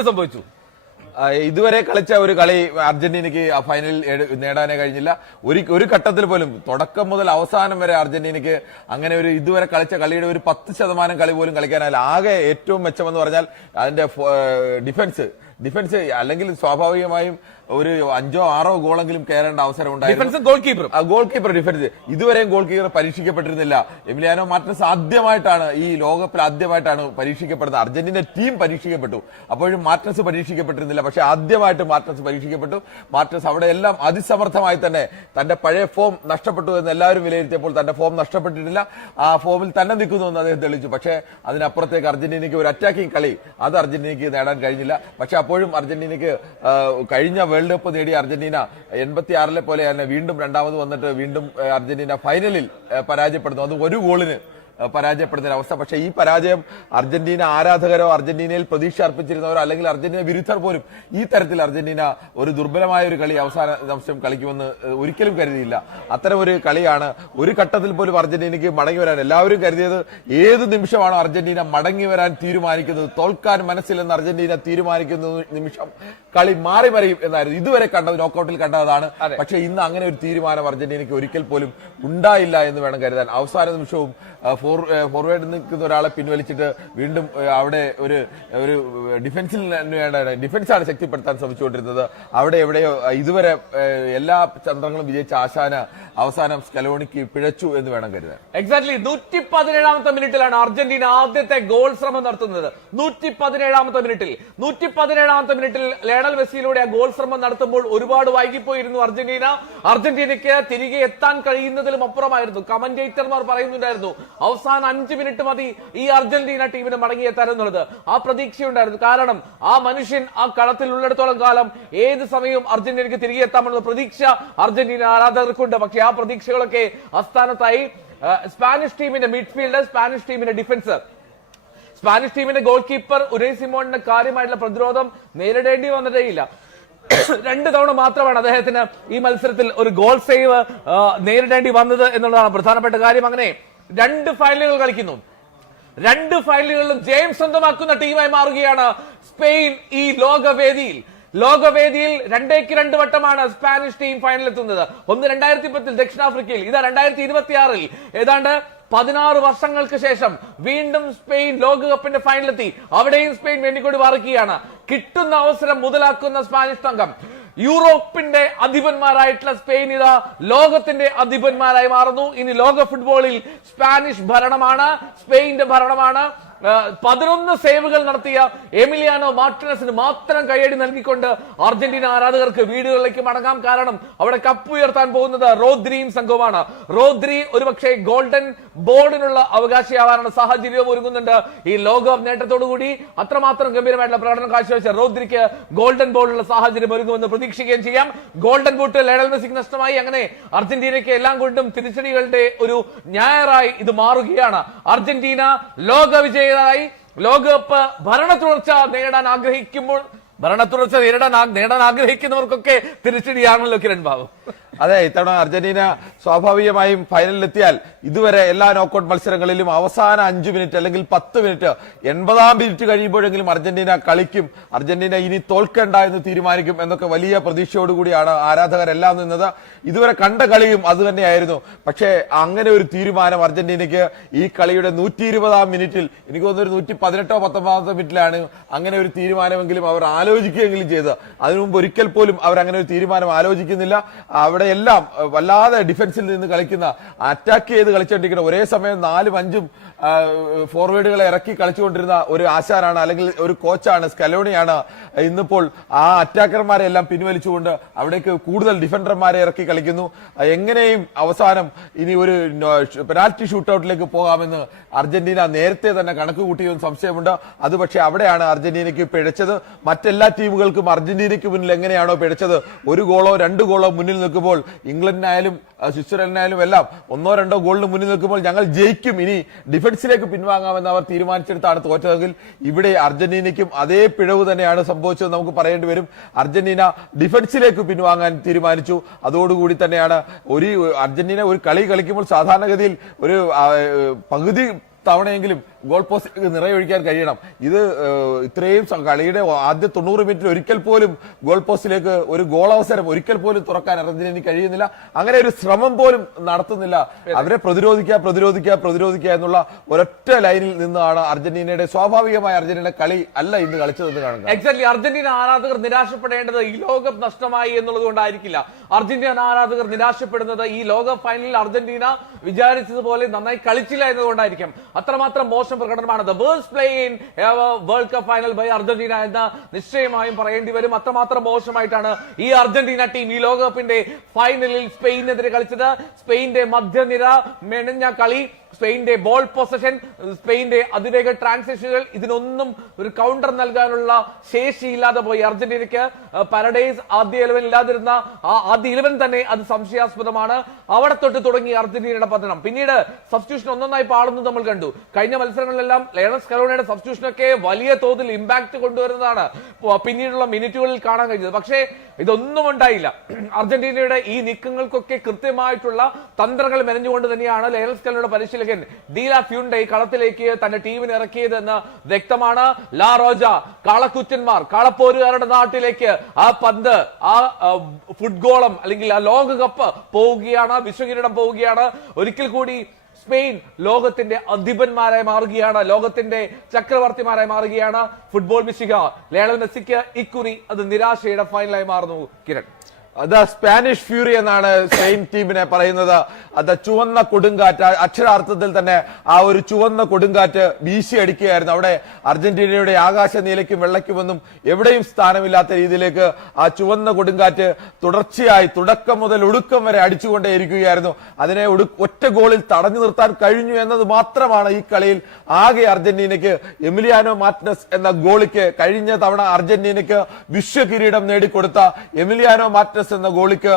സംഭവിച്ചു? ഇതുവരെ കളിച്ച ഒരു കളി അർജന്റീനയ്ക്ക് ഫൈനലിൽ നേടാനേ കഴിഞ്ഞില്ല. ഒരു ഘട്ടത്തിൽ പോലും തുടക്കം മുതൽ അവസാനം വരെ അർജന്റീനയ്ക്ക് അങ്ങനെ ഒരു ഇതുവരെ കളിച്ച കളിയുടെ ഒരു 10% കളി പോലും കളിക്കാനായില്ല. ആകെ ഏറ്റവും മെച്ചമെന്ന് പറഞ്ഞാൽ അതിന്റെ ഡിഫൻസ് അല്ലെങ്കിൽ സ്വാഭാവികമായും ഒരു 5-6 ഗോളെങ്കിലും കയറേണ്ട അവസരം ഉണ്ടായിരുന്നു. ഗോൾ കീപ്പർ ഡിഫൻസ് ഇതുവരെയും ഗോൾ കീപ്പർ പരീക്ഷിക്കപ്പെട്ടിരുന്നില്ല. എമിലിയാനോ മാർട്ടിനസ് ആദ്യമായിട്ടാണ് ഈ ലോകകപ്പിൽ ആദ്യമായിട്ടാണ് പരീക്ഷിക്കപ്പെടുന്നത്. അർജന്റീന ടീം പരീക്ഷിക്കപ്പെട്ടു, അപ്പോഴും മാർട്ടിനസ് പരീക്ഷിക്കപ്പെട്ടിരുന്നില്ല. പക്ഷെ ആദ്യമായിട്ട് മാർട്ടിനസ് പരീക്ഷിക്കപ്പെട്ടു. മാർട്ടിനസ് അവിടെ എല്ലാം അതിസമർത്ഥമായി തന്നെ തന്റെ പഴയ ഫോം നഷ്ടപ്പെട്ടു എന്ന് എല്ലാവരും വിലയിരുത്തിയപ്പോൾ തന്റെ ഫോം നഷ്ടപ്പെട്ടിട്ടില്ല, ആ ഫോമിൽ തന്നെ നിൽക്കുന്നു എന്ന് അദ്ദേഹം തെളിയിച്ചു. പക്ഷേ അതിനപ്പുറത്തേക്ക് അർജന്റീനയ്ക്ക് ഒരു അറ്റാക്കിംഗ് കളി അത് അർജന്റീനയ്ക്ക് നേടാൻ കഴിഞ്ഞില്ല. പക്ഷെ അപ്പോഴും അർജന്റീനയ്ക്ക് കഴിഞ്ഞ വേൾഡ് കപ്പ് നേടിയ അർജന്റീന 86-ലെ പോലെ തന്നെ വീണ്ടും രണ്ടാമത് വന്നിട്ട് വീണ്ടും അർജന്റീന ഫൈനലിൽ പരാജയപ്പെടുന്നു. അത് ഒരു ഗോളിന് പരാജയപ്പെടുന്ന അവസ്ഥ. പക്ഷേ ഈ പരാജയം അർജന്റീന ആരാധകരോ അർജന്റീനയിൽ പ്രതീക്ഷ അർപ്പിച്ചിരുന്നവരോ അല്ലെങ്കിൽ അർജന്റീന വിരുദ്ധർ പോലും ഈ തരത്തിൽ അർജന്റീന ഒരു ദുർബലമായ ഒരു കളി അവസാന നിമിഷം കളിക്കുമെന്ന് ഒരിക്കലും കരുതിയില്ല. അത്തരം ഒരു കളിയാണ്. ഒരു ഘട്ടത്തിൽ പോലും അർജന്റീനയ്ക്ക് മടങ്ങി വരാൻ എല്ലാവരും കരുതിയത് ഏത് നിമിഷമാണ് അർജന്റീന മടങ്ങി വരാൻ തീരുമാനിക്കുന്നത്, തോൽക്കാൻ മനസ്സിലെന്ന് അർജന്റീന തീരുമാനിക്കുന്ന നിമിഷം കളി മാറി മറിയും എന്നായിരുന്നു ഇതുവരെ കണ്ടത്, നോക്കൌട്ടിൽ കണ്ടതാണ്. പക്ഷേ ഇന്ന് അങ്ങനെ ഒരു തീരുമാനം അർജന്റീനയ്ക്ക് ഒരിക്കൽ പോലും ഉണ്ടായില്ല എന്ന് വേണം കരുതാൻ. അവസാന നിമിഷവും ഫോർവേഡ് നിൽക്കുന്ന ഒരാളെ പിൻവലിച്ചിട്ട് വീണ്ടും അവിടെ ഒരു ഡിഫൻസാണ് ശക്തിപ്പെടുത്താൻ ശ്രമിച്ചുകൊണ്ടിരുന്നത്. അവിടെ എവിടെയോ ഇതുവരെ എല്ലാ തന്ത്രങ്ങളും വിജയിച്ച ആശാന അവസാനം സ്കലോണിക്ക് പിഴച്ചു എന്ന് വേണം കരുതാൻ. എക്സാക്ട്ലി 117ാമത്തെ മിനിറ്റിലാണ് അർജന്റീന ആദ്യത്തെ ഗോൾ ശ്രമം നടത്തുന്നത്. 117ാമത്തെ മിനിറ്റിൽ ലയണൽ മെസ്സിയിലൂടെ ആ ഗോൾ ശ്രമം നടത്തുമ്പോൾ ഒരുപാട് വൈകിപ്പോയിരുന്നു അർജന്റീനയ്ക്ക് തിരികെ എത്താൻ കഴിയുന്നതിലും അപ്പുറമായിരുന്നു. കമന്റേറ്റർമാർ പറയുന്നുണ്ടായിരുന്നു അവസാന 5 മിനിറ്റ് മതി ഈ അർജന്റീന ടീമിന് മടങ്ങിയെത്താൻ എന്നുള്ളത്. ആ പ്രതീക്ഷയുണ്ടായിരുന്നു. കാരണം ആ മനുഷ്യൻ ആ കളത്തിൽ ഉള്ളിടത്തോളം കാലം ഏത് സമയവും അർജന്റീനയ്ക്ക് തിരികെ എത്താമെന്നുള്ള പ്രതീക്ഷ അർജന്റീന ആരാധകർക്കുണ്ട്. പക്ഷെ ആ പ്രതീക്ഷകളൊക്കെ അസ്ഥാനത്തായി. സ്പാനിഷ് ടീമിന്റെ മിഡ്ഫീൽഡർ, സ്പാനിഷ് ടീമിന്റെ ഡിഫൻസർ, സ്പാനിഷ് ടീമിന്റെ ഗോൾ കീപ്പർ ഉനൈ സിമോണിന് കാര്യമായിട്ടുള്ള പ്രതിരോധം നേരിടേണ്ടി വന്നതേയില്ല. 2 തവണ മാത്രമാണ് അദ്ദേഹത്തിന് ഈ മത്സരത്തിൽ ഒരു ഗോൾ സേവ് നേരിടേണ്ടി വന്നത് എന്നുള്ളതാണ് പ്രധാനപ്പെട്ട കാര്യം. അങ്ങനെ 2 ഫൈനലുകൾ കളിക്കുന്നു. 2 ഫൈനലുകളിലും ജയം സ്വന്തമാക്കുന്ന ടീമായി മാറുകയാണ് സ്പെയിൻ. ഈ ലോകവേദിയിൽ 2-2 വട്ടമാണ് സ്പാനിഷ് ടീം ഫൈനലിലെത്തുന്നത്. ഒന്ന് 2010 ദക്ഷിണാഫ്രിക്കയിൽ, ഇതാ 2026 ഏതാണ്ട് 16 വർഷങ്ങൾക്ക് ശേഷം വീണ്ടും സ്പെയിൻ ലോകകപ്പിന്റെ ഫൈനലെത്തി. അവിടെയും സ്പെയിൻ വെന്നിക്കൊടി വാറിക്കുകയാണ്. കിട്ടുന്ന അവസരം മുതലാക്കുന്ന സ്പാനിഷ് സംഘം. യൂറോപ്പിന്റെ അധിപന്മാരായിട്ടുള്ള സ്പെയിൻ ഇതാ ലോകത്തിന്റെ അധിപന്മാരായി മാറുന്നു. ഇനി ലോക ഫുട്ബോളിൽ സ്പാനിഷ് ഭരണമാണ്, സ്പെയിന്റെ ഭരണമാണ്. 11 സേവുകൾ നടത്തിയ എമിലിയാനോ മാർട്ടിനസിന് മാത്രം കയ്യടി നൽകിക്കൊണ്ട് അർജന്റീന ആരാധകർക്ക് വീടുകളിലേക്ക് മടങ്ങാം. കാരണം അവിടെ കപ്പ് ഉയർത്താൻ പോകുന്നത് റോദ്രിയും സംഘവുമാണ്. റോദ്രി ഒരുപക്ഷെ ഗോൾഡൻ ബോളിനുള്ള അവകാശിയാവാനുള്ള സാഹചര്യവും ഒരുങ്ങുന്നുണ്ട്. ഈ ലോകകപ്പ് നേട്ടത്തോടുകൂടി അത്രമാത്രം ഗംഭീരമായിട്ടുള്ള പ്രകടനം കാഴ്ചവെച്ച റോദ്രിക്ക് ഗോൾഡൻ ബോളിനുള്ള സാഹചര്യം ഒരുങ്ങുമെന്ന് പ്രതീക്ഷിക്കുകയും ചെയ്യാം. ഗോൾഡൻ ബൂട്ട് ലയണൽ മെസ്സിക്ക് നഷ്ടമായി. അങ്ങനെ അർജന്റീനയ്ക്ക് എല്ലാം കൊണ്ടും തിരിച്ചടികളുടെ ഒരു ഞായറായി ഇത് മാറുകയാണ്. അർജന്റീന ലോക വിജയ ലോകകപ്പ് ഭരണ തുടർച്ച നേടാൻ ആഗ്രഹിക്കുന്നവർക്കൊക്കെ തിരിച്ചടിയാണല്ലോ കിരൺ ബാബു. അതെ, ഇത്തവണ അർജന്റീന സ്വാഭാവികമായും ഫൈനലിലെത്തിയാൽ ഇതുവരെ എല്ലാ നോക്കൌട്ട് മത്സരങ്ങളിലും അവസാന 5 മിനിറ്റ് അല്ലെങ്കിൽ 10 മിനിറ്റ് 80ാം മിനിറ്റ് കഴിയുമ്പോഴെങ്കിലും അർജന്റീന കളിക്കും, അർജന്റീന ഇനി തോൽക്കണ്ട എന്ന് തീരുമാനിക്കും എന്നൊക്കെ വലിയ പ്രതീക്ഷയോടുകൂടിയാണ് ആരാധകരെല്ലാം നിന്നത്. ഇതുവരെ കണ്ട കളിയും അത് തന്നെയായിരുന്നു. പക്ഷേ അങ്ങനെ ഒരു തീരുമാനം അർജന്റീനയ്ക്ക് ഈ കളിയുടെ 120ാം മിനിറ്റിൽ, എനിക്ക് തോന്നുന്നു 118-ഓ 19-ാമത്തെ മിനിറ്റിലാണ് അങ്ങനെ ഒരു തീരുമാനമെങ്കിലും അവർ ആലോചിക്കുകയെങ്കിലും ചെയ്തത്. അതിനുമുമ്പ് ഒരിക്കൽ പോലും അവർ അങ്ങനെ ഒരു തീരുമാനം ആലോചിക്കുന്നില്ല. അവിടെ എല്ലാം വല്ലാതെ ഡിഫൻസിൽ നിന്ന് കളിക്കുന്ന, അറ്റാക്ക് ചെയ്ത് കളിച്ചുകൊണ്ടിരിക്കുന്ന, ഒരേ സമയം 4-5 ഫോർവേഡുകളെ ഇറക്കി കളിച്ചുകൊണ്ടിരുന്ന ഒരു ആശാനാണ് അല്ലെങ്കിൽ ഒരു കോച്ചാണ് സ്കലോണിയാണ്. ഇന്നിപ്പോൾ ആ അറ്റാക്കർമാരെ എല്ലാം പിൻവലിച്ചുകൊണ്ട് അവിടേക്ക് കൂടുതൽ ഡിഫൻഡർമാരെ ഇറക്കി കളിക്കുന്നു. എങ്ങനെയും അവസാനം ഇനി ഒരു പെനാൽറ്റി ഷൂട്ടൌട്ടിലേക്ക് പോകാമെന്ന് അർജന്റീന നേരത്തെ തന്നെ കണക്ക് കൂട്ടിയെന്ന് സംശയമുണ്ട്. അത് പക്ഷേ അവിടെയാണ് അർജന്റീനയ്ക്ക് പിഴച്ചത്. മറ്റെല്ലാ ടീമുകൾക്കും അർജന്റീനയ്ക്ക് മുന്നിൽ എങ്ങനെയാണോ പിഴച്ചത്, 1 ഗോളോ 2 ഗോളോ മുന്നിൽ നിൽക്കുമ്പോൾ, ഇംഗ്ലണ്ടിനായാലും സ്വിറ്റ്സർലൻഡിനായാലും എല്ലാം 1-2 ഗോളിന് മുന്നിൽ നിൽക്കുമ്പോൾ ഞങ്ങൾ ജയിക്കും, ഇനി ഡിഫൻസിലേക്ക് പിൻവാങ്ങാമെന്ന് അവർ തീരുമാനിച്ചെടുത്താണ് തോറ്റതെങ്കിൽ ഇവിടെ അർജന്റീനയ്ക്കും അതേ പിഴവ് തന്നെയാണ് സംഭവിച്ചത് നമുക്ക് പറയേണ്ടി വരും. അർജന്റീന ഡിഫൻസിലേക്ക് പിൻവാങ്ങാൻ തീരുമാനിച്ചു. അതോടുകൂടി തന്നെയാണ് അർജന്റീന ഒരു കളി കളിക്കുമ്പോൾ സാധാരണഗതിയിൽ ഒരു പകുതി തവണയെങ്കിലും ഗോൾ പോസ്റ്റിലേക്ക് നിറയൊഴിക്കാൻ കഴിയണം. ഇത് ഇത്രയും കളിയുടെ ആദ്യ 90 മിനിറ്റിൽ ഒരിക്കൽ പോലും ഗോൾ പോസ്റ്റിലേക്ക് ഒരു ഗോൾ അവസരം ഒരിക്കൽ പോലും തുറക്കാൻ അർജന്റീനയ്ക്ക് കഴിയുന്നില്ല. അങ്ങനെ ഒരു ശ്രമം പോലും നടത്തുന്നില്ല. അവരെ പ്രതിരോധിക്കുക എന്നുള്ള ഒരൊറ്റ ലൈനിൽ നിന്നാണ് അർജന്റീനയുടെ സ്വാഭാവികമായ അർജന്റീന കളി അല്ല ഇന്ന് കളിച്ചതെന്ന് കാണുക. എക്സാക്ട്ലി. അർജന്റീന ആരാധകർ നിരാശപ്പെടേണ്ടത് ഈ ലോകകപ്പ് നഷ്ടമായി എന്നുള്ളത് കൊണ്ടായിരിക്കില്ല. അർജന്റീന ആരാധകർ നിരാശപ്പെടുന്നത് ഈ ലോകകപ്പ് ഫൈനലിൽ അർജന്റീന വിചാരിച്ചതുപോലെ നന്നായി കളിച്ചില്ല എന്നതുകൊണ്ടായിരിക്കും. അത്രമാത്രം മോശം പ്രകടനമാണ് the worst play in World Cup final by Argentina എന്ന് നിശ്ചയമായും പറയേണ്ടി വരും. അത്രമാത്രം മോശമായിട്ടാണ് ഈ അർജന്റീന ടീം ഈ ലോകകപ്പിന്റെ ഫൈനലിൽ സ്പെയിനെതിരെ കളിച്ചത്. സ്പെയിന്റെ മധ്യനിര മെനഞ്ഞ കളി, സ്പെയിന്റെ ബോൾ പൊസഷൻ, സ്പെയിന്റെ അതിവേഗ ട്രാൻസിഷനുകൾ, ഇതിനൊന്നും ഒരു കൗണ്ടർ നൽകാനുള്ള ശേഷിയില്ലാതെ പോയി അർജന്റീനയ്ക്ക്. പാരഡൈസ് ആദ്യ 11 ഇല്ലാതിരുന്ന ആദ്യ 11 തന്നെ അത് സംശയാസ്പദമാണ്. അവിടെ തൊട്ട് തുടങ്ങി അർജന്റീനയുടെ പതനം. പിന്നീട് സബ്സ്റ്റിറ്റ്യൂഷൻ ഒന്നൊന്നായി പാടുന്നത് നമ്മൾ കണ്ടു. കഴിഞ്ഞ മത്സരങ്ങളിലെല്ലാം ലയണൽ സ്കലോണിയുടെ സബ്സ്റ്റിറ്റ്യൂഷനൊക്കെ വലിയ തോതിൽ ഇമ്പാക്ട് കൊണ്ടുവരുന്നതാണ് പിന്നീടുള്ള മിനിറ്റുകളിൽ കാണാൻ കഴിഞ്ഞത്. പക്ഷേ ഇതൊന്നും ഉണ്ടായില്ല. അർജന്റീനയുടെ ഈ നീക്കങ്ങൾക്കൊക്കെ കൃത്യമായിട്ടുള്ള തന്ത്രങ്ങൾ മെനഞ്ഞുകൊണ്ട് തന്നെയാണ് ലയണൽ സ്കലോണിയുടെ പരിശീലകൻ ഡീല ഫ്യൂണ്ടെ കളത്തിലേക്ക് തന്റെ ടീമിനെ ഇറക്കിയതെന്ന് വ്യക്തമാണ്. ലാ റോജ, കാളക്കുറ്റന്മാർ, കാളപ്പോരുകാരുടെ നാട്ടിലേക്ക് ആ പന്ത്, ആ ഫുട്ഗോളം അല്ലെങ്കിൽ ആ ലോകകപ്പ് പോവുകയാണ്, വിശ്വകിരീടം പോവുകയാണ്. ഒരിക്കൽ കൂടി സ്പെയിൻ ലോകത്തിന്റെ അധിപന്മാരായി മാറുകയാണ്, ലോകത്തിന്റെ ചക്രവർത്തിമാരായി മാറുകയാണ്. ഫുട്ബോൾ മിശിക ലയണൽ മെസ്സിക്ക് ഇക്കുറി അത് നിരാശയുടെ ഫൈനലായി മാറുന്നു. കിരൺ, അത് സ്പാനിഷ് ഫ്യൂറി എന്നാണ് സ്പെയിൻ ടീമിനെ പറയുന്നത്. അത് ചുവന്ന കൊടുങ്കാറ്റ്, അക്ഷരാർത്ഥത്തിൽ തന്നെ ആ ഒരു ചുവന്ന കൊടുങ്കാറ്റ് വീശിയടിക്കുകയായിരുന്നു. അവിടെ അർജന്റീനയുടെ ആകാശ നീലയ്ക്കും വെള്ളയ്ക്കുമൊന്നും എവിടെയും സ്ഥാനമില്ലാത്ത രീതിയിലേക്ക് ആ ചുവന്ന കൊടുങ്കാറ്റ് തുടർച്ചയായി തുടക്കം മുതൽ ഒടുക്കം വരെ അടിച്ചുകൊണ്ടേയിരിക്കുകയായിരുന്നു. അതിനെ ഒറ്റ ഗോളിൽ തടഞ്ഞു നിർത്താൻ കഴിഞ്ഞു എന്നത് മാത്രമാണ് ഈ കളിയിൽ ആകെ അർജന്റീനയ്ക്ക്. എമിലിയാനോ മാർട്ടിനസ് എന്ന ഗോളിക്ക്, കഴിഞ്ഞ തവണ അർജന്റീനയ്ക്ക് വിശ്വകിരീടം നേടിക്കൊടുത്ത എമിലിയാനോ മാർട്ടിനസ് എന്ന ഗോളിക്ക്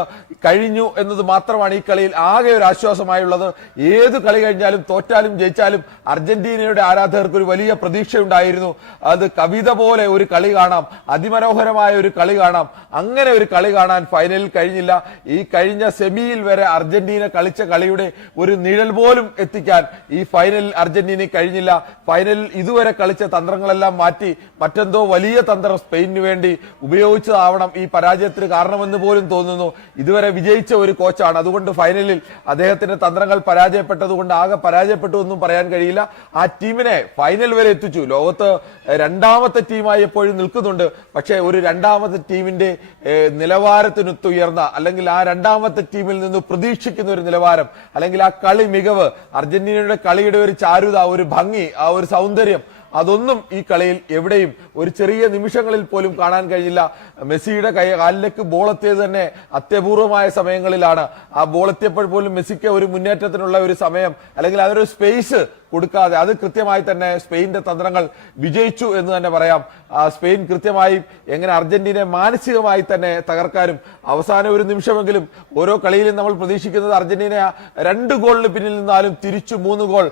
കഴിഞ്ഞു എന്നത് മാത്രമാണ് ഈ കളിയിൽ ആകെ ഒരു ആശ്വാസമായുള്ളത്. ഏത് കളി കഴിഞ്ഞാലും തോറ്റാലും ജയിച്ചാലും അർജന്റീനയുടെ ആരാധകർക്ക് ഒരു വലിയ പ്രതീക്ഷയുണ്ടായിരുന്നു. അത് കവിത പോലെ ഒരു കളി കാണാം, അതിമനോഹരമായ ഒരു കളി കാണാം. അങ്ങനെ ഒരു കളി കാണാൻ ഫൈനലിൽ കഴിഞ്ഞില്ല. ഈ കഴിഞ്ഞ സെമിയിൽ വരെ അർജന്റീന കളിച്ച കളിയുടെ ഒരു നിഴൽ പോലും എത്തിക്കാൻ ഈ ഫൈനലിൽ അർജന്റീനയ്ക്ക് കഴിഞ്ഞില്ല. ഫൈനലിൽ ഇതുവരെ കളിച്ച തന്ത്രങ്ങളെല്ലാം മാറ്റി മറ്റെന്തോ വലിയ തന്ത്രം സ്പെയിനു വേണ്ടി ഉപയോഗിച്ചതാവണം ഈ പരാജയത്തിന് കാരണമെന്ന് പോലും തോന്നുന്നു. ഇതുവരെ വിജയിച്ച ഒരു കോച്ചാണ്, അതുകൊണ്ട് ഫൈനലിൽ അദ്ദേഹത്തിന്റെ തന്ത്രങ്ങൾ പരാജയപ്പെട്ടതുകൊണ്ട് ആകെ പരാജയപ്പെട്ടു എന്നും പറയാൻ കഴിയില്ല. ആ ടീമിനെ ഫൈനൽ വരെ എത്തിച്ചു. ലോകത്ത് രണ്ടാമത്തെ ടീമായി എപ്പോഴും നിൽക്കുന്നുണ്ട്. പക്ഷേ ഒരു രണ്ടാമത്തെ ടീമിന്റെ നിലവാരത്തിനൊത്തുയർന്ന, അല്ലെങ്കിൽ ആ രണ്ടാമത്തെ ടീമിൽ നിന്ന് പ്രതീക്ഷിക്കുന്ന ഒരു നിലവാരം, അല്ലെങ്കിൽ ആ കളി മികവ്, അർജന്റീനയുടെ കളിയുടെ ഒരു ചാരുത, ഒരു ഭംഗി, ആ ഒരു സൗന്ദര്യം, അതൊന്നും ഈ കളിയിൽ എവിടെയും ഒരു ചെറിയ നിമിഷങ്ങളിൽ പോലും കാണാൻ കഴിഞ്ഞില്ല. മെസ്സിയുടെ കാലിലേക്ക് ബോൾ എത്തിയത് തന്നെ അത്യപൂർവമായ സമയങ്ങളിലാണ്. ആ ബോൾ എത്തിയപ്പോൾ പോലും മെസ്സിക്ക് ഒരു മുന്നേറ്റത്തിനുള്ള ഒരു സമയം, അല്ലെങ്കിൽ അതൊരു സ്പേസ് കൊടുക്കാതെ അത് കൃത്യമായി തന്നെ സ്പെയിന്റെ തന്ത്രങ്ങൾ വിജയിച്ചു എന്ന് തന്നെ പറയാം. സ്പെയിൻ കൃത്യമായി എങ്ങനെ അർജന്റീനയെ മാനസികമായി തന്നെ തകർക്കാനും, അവസാന ഒരു നിമിഷമെങ്കിലും ഓരോ കളിയിലും നമ്മൾ പ്രതീക്ഷിക്കുന്നത് അർജന്റീന 2 ഗോളിന് പിന്നിൽ നിന്നാലും തിരിച്ചു 3 ഗോൾ